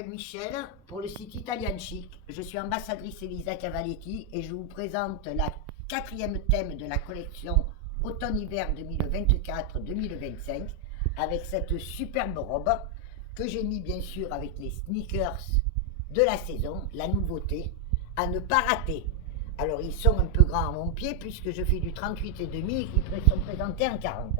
m'appelle Michel pour le site Italian Chic. Je suis ambassadrice Elisa Cavaletti et je vous présente la 4e thème de la collection automne-hiver 2024-2025 avec cette superbe robe que j'ai mis bien sûr avec les sneakers de la saison, la nouveauté, à ne pas rater. Alors ils sont un peu grands à mon pied puisque je fais du 38,5 et qui sont présentés en 40.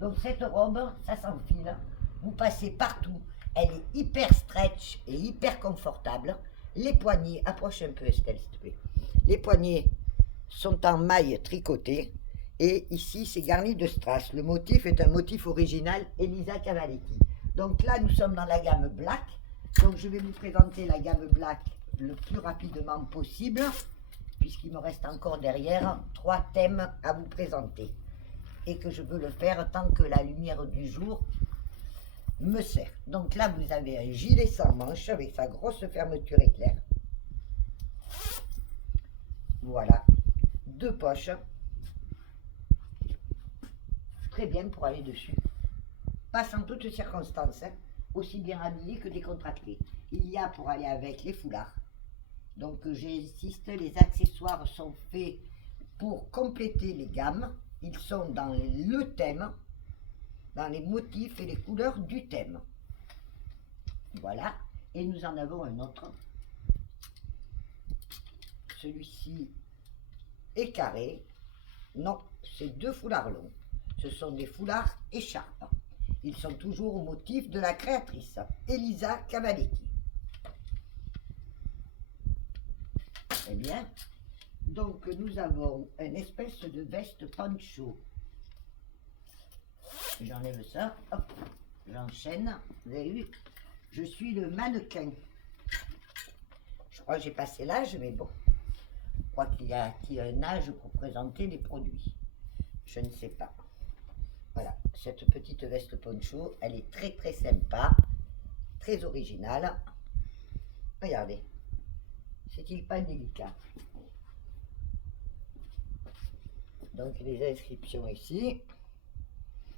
Donc cette robe, ça s'enfile, vous passez partout. Elle est hyper stretch et hyper confortable. Les poignets, approche un peu Estelle s'il te plaît. Les poignets sont en maille tricotée et ici c'est garni de strass. Le motif est un motif original Elisa Cavaletti. Donc là nous sommes dans la gamme black. Donc je vais vous présenter la gamme black le plus rapidement possible puisqu'il me reste encore derrière 3 thèmes à vous présenter et que je veux le faire tant que la lumière du jour me sert. Donc là vous avez un gilet sans manche avec sa grosse fermeture éclair. Voilà, 2 poches, très bien pour aller dessus. Passe en toutes circonstances, hein, aussi bien habillé que décontracté. Il y a pour aller avec les foulards. Donc j'insiste, les accessoires sont faits pour compléter les gammes. Ils sont dans le thème, dans les motifs et les couleurs du thème. Voilà, et nous en avons un autre. Celui-ci est carré. Non, c'est 2 foulards longs. Ce sont des foulards écharpes. Ils sont toujours au motif de la créatrice, Elisa Cavaletti. Très bien. Donc nous avons une espèce de veste poncho. J'enlève ça, hop, j'enchaîne. Vous avez vu, je suis le mannequin. Je crois que j'ai passé l'âge, mais bon. Je crois qu'il y a un âge pour présenter les produits. Je ne sais pas. Voilà, cette petite veste poncho, elle est très très sympa, très originale. Regardez, c'est-il pas délicat? Donc les inscriptions ici.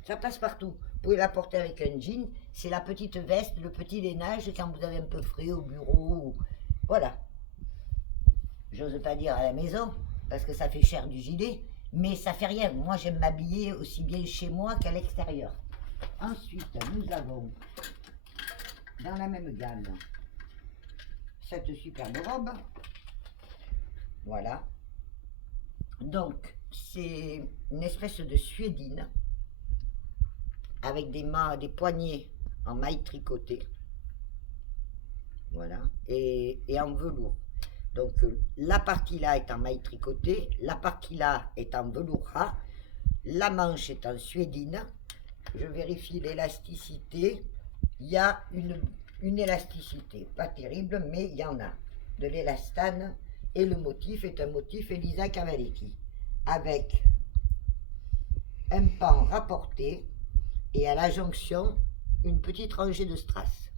Ça passe partout. Vous pouvez la porter avec un jean. C'est la petite veste, le petit lainage quand vous avez un peu frais au bureau. Voilà. J'ose pas dire à la maison parce que ça fait cher du gilet. Mais ça fait rien. Moi, j'aime m'habiller aussi bien chez moi qu'à l'extérieur. Ensuite, nous avons dans la même gamme cette superbe robe. Voilà. Donc, c'est une espèce de suédine avec des poignets en maille tricotée, voilà, et en velours. Donc la partie là est en maille tricotée, la partie là est en velours ras, la manche est en suédine. Je vérifie l'élasticité. Il y a une élasticité, pas terrible, mais il y en a de l'élastane, et le motif est un motif Elisa Cavaletti avec un pan rapporté et à la jonction une petite rangée de strass.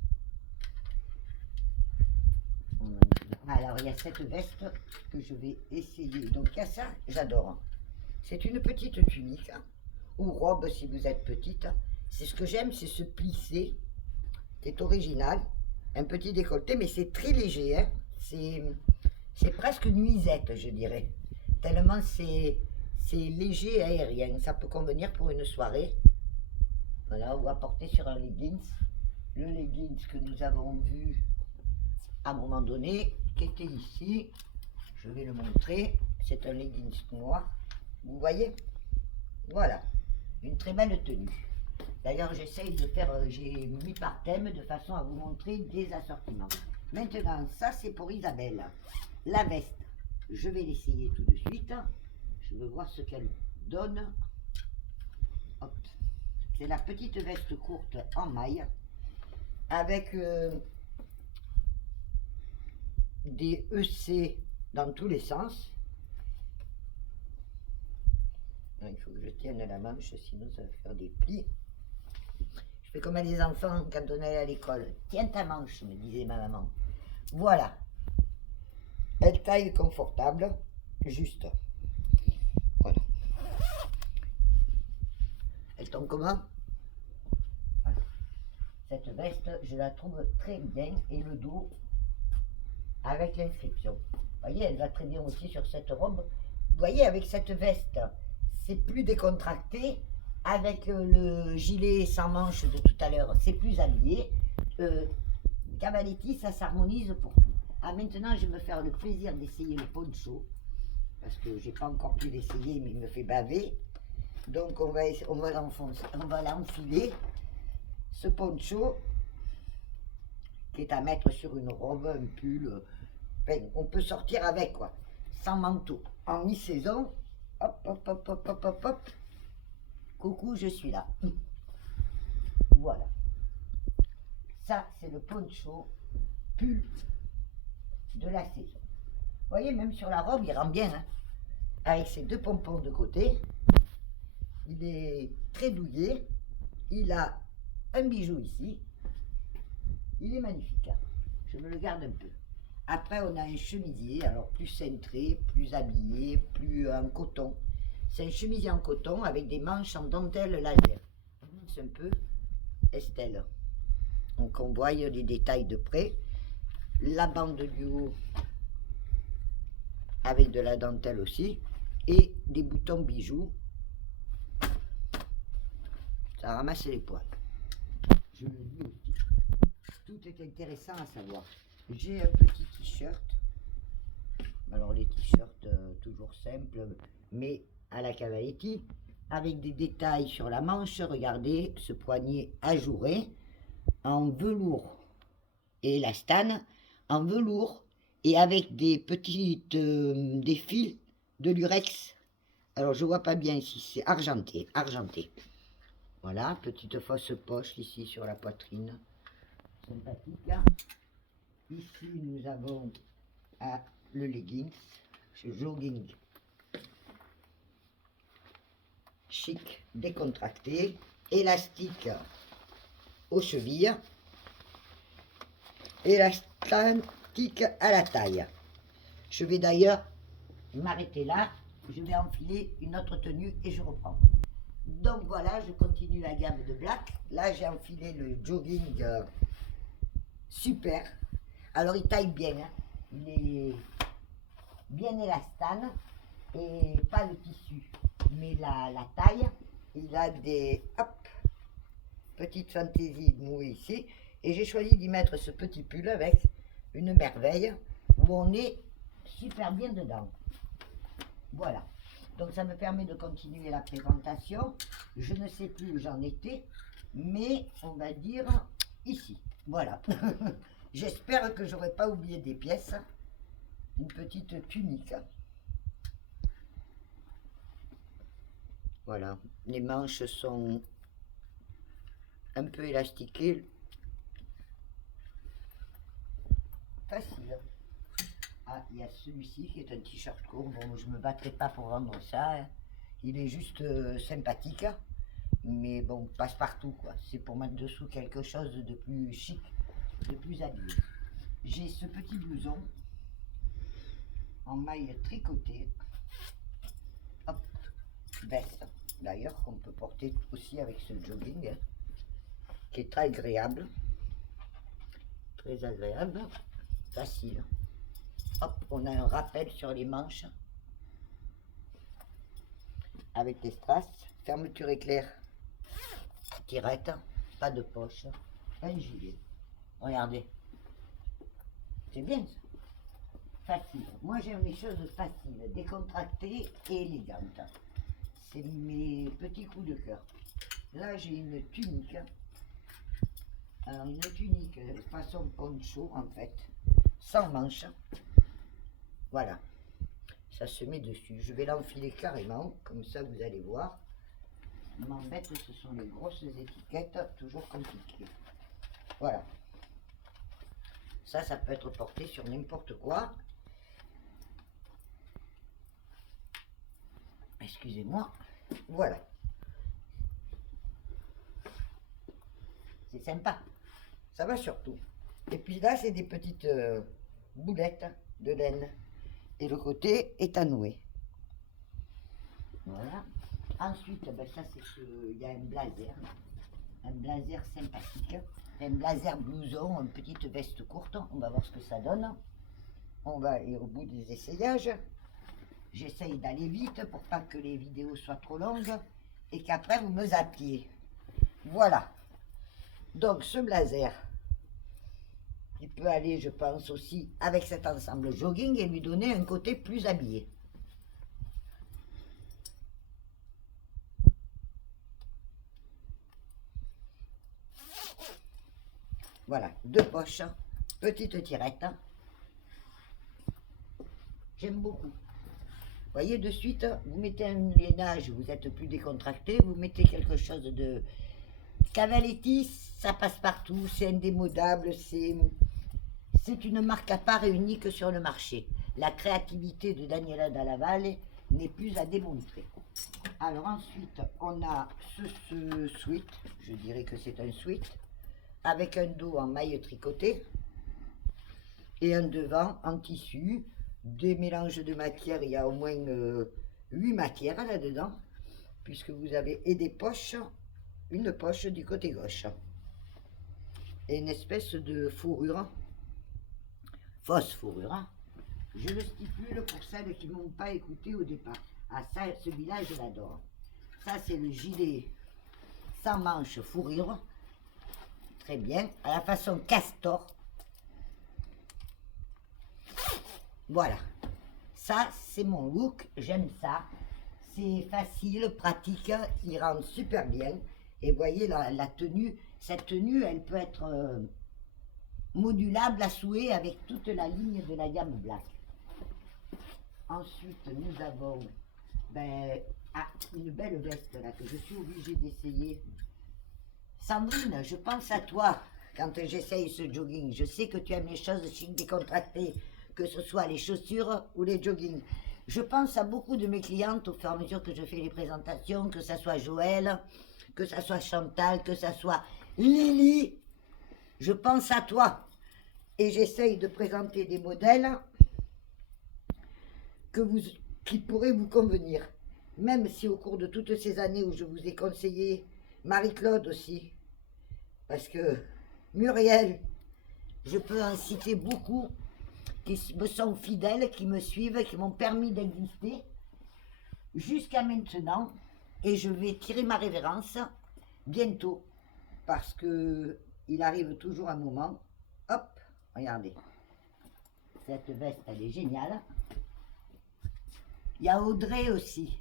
Alors il y a cette veste que je vais essayer. Donc il y a ça, j'adore. C'est une petite tunique ou robe si vous êtes petite. C'est ce que j'aime, c'est ce plissé. C'est original. Un petit décolleté, mais c'est très léger. Hein. C'est presque nuisette, je dirais. Tellement c'est léger et aérien. Ça peut convenir pour une soirée. Voilà, ou à porter sur un leggings. Le leggings que nous avons vu à un moment donné, qui était ici. Je vais le montrer. C'est un leggings noir. Vous voyez? Voilà. Une très belle tenue. D'ailleurs, j'essaye de faire, j'ai mis par thème de façon à vous montrer des assortiments. Maintenant, ça c'est pour Isabelle. La veste, je vais l'essayer tout de suite. Je veux voir ce qu'elle donne. Hop. C'est la petite veste courte en maille avec des EC dans tous les sens. Il faut que je tienne la manche, sinon ça va faire des plis. Je fais comme à les enfants quand on allait à l'école. Tiens ta manche, me disait ma maman. Voilà. Elle taille confortable, juste. Voilà. Elle tombe comment? Voilà. Cette veste, je la trouve très bien. Et le dos, avec l'inscription. Vous voyez, elle va très bien aussi sur cette robe. Vous voyez, avec cette veste, c'est plus décontracté. Avec le gilet sans manches de tout à l'heure, c'est plus habillé. Cavaletti, ça s'harmonise pour tout. Ah, maintenant, je vais me faire le plaisir d'essayer le poncho. Parce que j'ai pas encore pu l'essayer, mais il me fait baver. Donc, on va l'enfiler. Ce poncho, qui est à mettre sur une robe, un pull. Enfin, on peut sortir avec, quoi. Sans manteau. En mi-saison, hop, hop, hop, hop, hop, hop, hop. Coucou, je suis là. Voilà. Ça, c'est le poncho pull de la saison. Vous voyez, même sur la robe, il rend bien. Hein, avec ses deux pompons de côté. Il est très douillet. Il a un bijou ici. Il est magnifique. Hein. Je me le garde un peu. Après, on a un chemisier, alors plus cintré, plus habillé, plus en coton. C'est un chemisier en coton avec des manches en dentelle laser. C'est un peu Estelle. Donc on voit les détails de près. La bande du haut avec de la dentelle aussi. Et des boutons bijoux. Ça ramasse les poils. Je le dis aussi. Tout est intéressant à savoir. J'ai un petit t-shirt. Alors les t-shirts toujours simples, mais à la Cavaletti, avec des détails sur la manche. Regardez ce poignet ajouré en velours et élastane en velours et avec des petites des fils de lurex. Alors je vois pas bien ici, c'est argenté, argenté. Voilà, petite fausse poche ici sur la poitrine, sympathique. Ici nous avons le leggings, ce jogging chic, décontracté, élastique aux chevilles, élastique à la taille. Je vais d'ailleurs m'arrêter là, je vais enfiler une autre tenue et je reprends. Donc voilà, je continue la gamme de black. Là j'ai enfilé le jogging super. Alors il taille bien, hein. Il est bien élastane et pas le tissu, mais la taille. Il a des petites fantaisies nouées ici. Et j'ai choisi d'y mettre ce petit pull avec une merveille où on est super bien dedans. Voilà. Donc ça me permet de continuer la présentation. Je ne sais plus où j'en étais, mais on va dire ici. Voilà. J'espère que j'aurai pas oublié des pièces. Une petite tunique. Voilà. Les manches sont un peu élastiquées. Facile. Ah, il y a celui-ci qui est un t-shirt court. Bon, je me battrai pas pour vendre ça. Hein. Il est juste sympathique. Mais bon, passe-partout, quoi. C'est pour mettre dessous quelque chose de plus chic, de plus habillé. J'ai ce petit blouson en maille tricotée. Hop, veste. D'ailleurs, qu'on peut porter aussi avec ce jogging, hein, qui est très agréable. Très agréable. Facile. Hop, on a un rappel sur les manches avec des strass, fermeture éclair, tirette, pas de poche, un gilet. Regardez, c'est bien ça. Facile. Moi j'aime les choses faciles, décontractées et élégantes. C'est mes petits coups de cœur. Là j'ai une tunique. Alors une tunique façon poncho en fait, sans manches. Voilà, ça se met dessus. Je vais l'enfiler carrément, comme ça vous allez voir. M'embête, ce sont les grosses étiquettes, toujours compliquées. Voilà. Ça peut être porté sur n'importe quoi. Excusez-moi. Voilà. C'est sympa. Ça va surtout. Et puis là, c'est des petites boulettes de laine. Et le côté est à nouer. Voilà. Ensuite, ben ça c'est il y a un blazer sympathique. un blazer blouson, une petite veste courte. On va voir ce que ça donne. On va aller au bout des essayages. J'essaye d'aller vite pour pas que les vidéos soient trop longues et qu'après vous me zappiez. Voilà. Donc ce blazer, il peut aller, je pense, aussi avec cet ensemble jogging et lui donner un côté plus habillé. Voilà, 2 poches, petite tirette. J'aime beaucoup. Vous voyez, de suite, vous mettez un lainage, vous êtes plus décontracté, vous mettez quelque chose de Cavaletti, ça passe partout, c'est indémodable, c'est une marque à part et unique sur le marché. La créativité de Daniela Dalla Valle n'est plus à démontrer. Alors ensuite, on a ce sweat, je dirais que c'est un sweat, avec un dos en maille tricotée et un devant en tissu. Des mélanges de matières, il y a au moins 8 matières là-dedans, puisque vous avez et des poches, une poche du côté gauche, et une espèce de fourrure, fausse fourrure. Je le stipule pour celles qui ne m'ont pas écouté au départ. Ah ça, celui-là, je l'adore. Ça, c'est le gilet sans manche fourrure, très bien, à la façon castor. Voilà, ça c'est mon look, j'aime ça, c'est facile, pratique, il rend super bien. Et voyez la tenue, cette tenue elle peut être modulable à souhait avec toute la ligne de la gamme black. Ensuite nous avons une belle veste là que je suis obligée d'essayer. Sandrine, je pense à toi quand j'essaye ce jogging, je sais que tu aimes les choses chic décontractées, que ce soit les chaussures ou les joggings. Je pense à beaucoup de mes clientes au fur et à mesure que je fais les présentations, que ça soit Joël, que ça soit Chantal, que ça soit Lily. Je pense à toi et j'essaye de présenter des modèles qui pourraient vous convenir. Même si au cours de toutes ces années où je vous ai conseillé, Marie-Claude aussi, parce que Muriel, je peux en citer beaucoup, qui me sont fidèles, qui me suivent, qui m'ont permis d'exister jusqu'à maintenant. Et je vais tirer ma révérence bientôt, parce que il arrive toujours un moment. Hop, regardez. Cette veste, elle est géniale. Il y a Audrey aussi.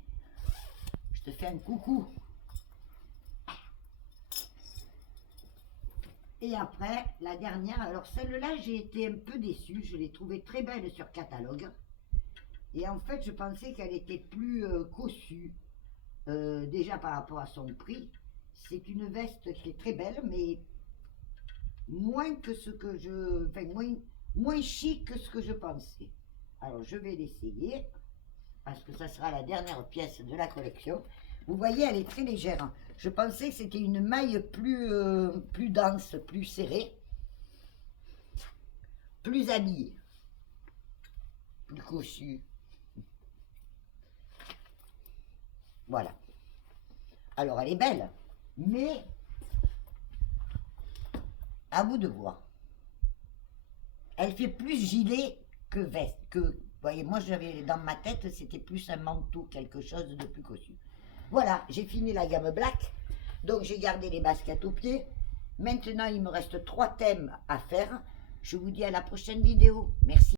Je te fais un coucou. Et après, la dernière, alors celle-là, j'ai été un peu déçue. Je l'ai trouvée très belle sur catalogue. Et en fait, je pensais qu'elle était plus cossue. Déjà par rapport à son prix. C'est une veste qui est très belle, mais moins que ce que je... Enfin, moins chic que ce que je pensais. Alors, je vais l'essayer, parce que ça sera la dernière pièce de la collection. Vous voyez, elle est très légère. Je pensais que c'était une maille plus dense, plus serrée, plus habillée, plus cossue. Voilà. Alors, elle est belle, mais à vous de voir. Elle fait plus gilet que veste. Vous voyez, moi, j'avais dans ma tête, c'était plus un manteau, quelque chose de plus cossu. Voilà, j'ai fini la gamme black. Donc, j'ai gardé les baskets aux pieds. Maintenant, il me reste 3 thèmes à faire. Je vous dis à la prochaine vidéo. Merci.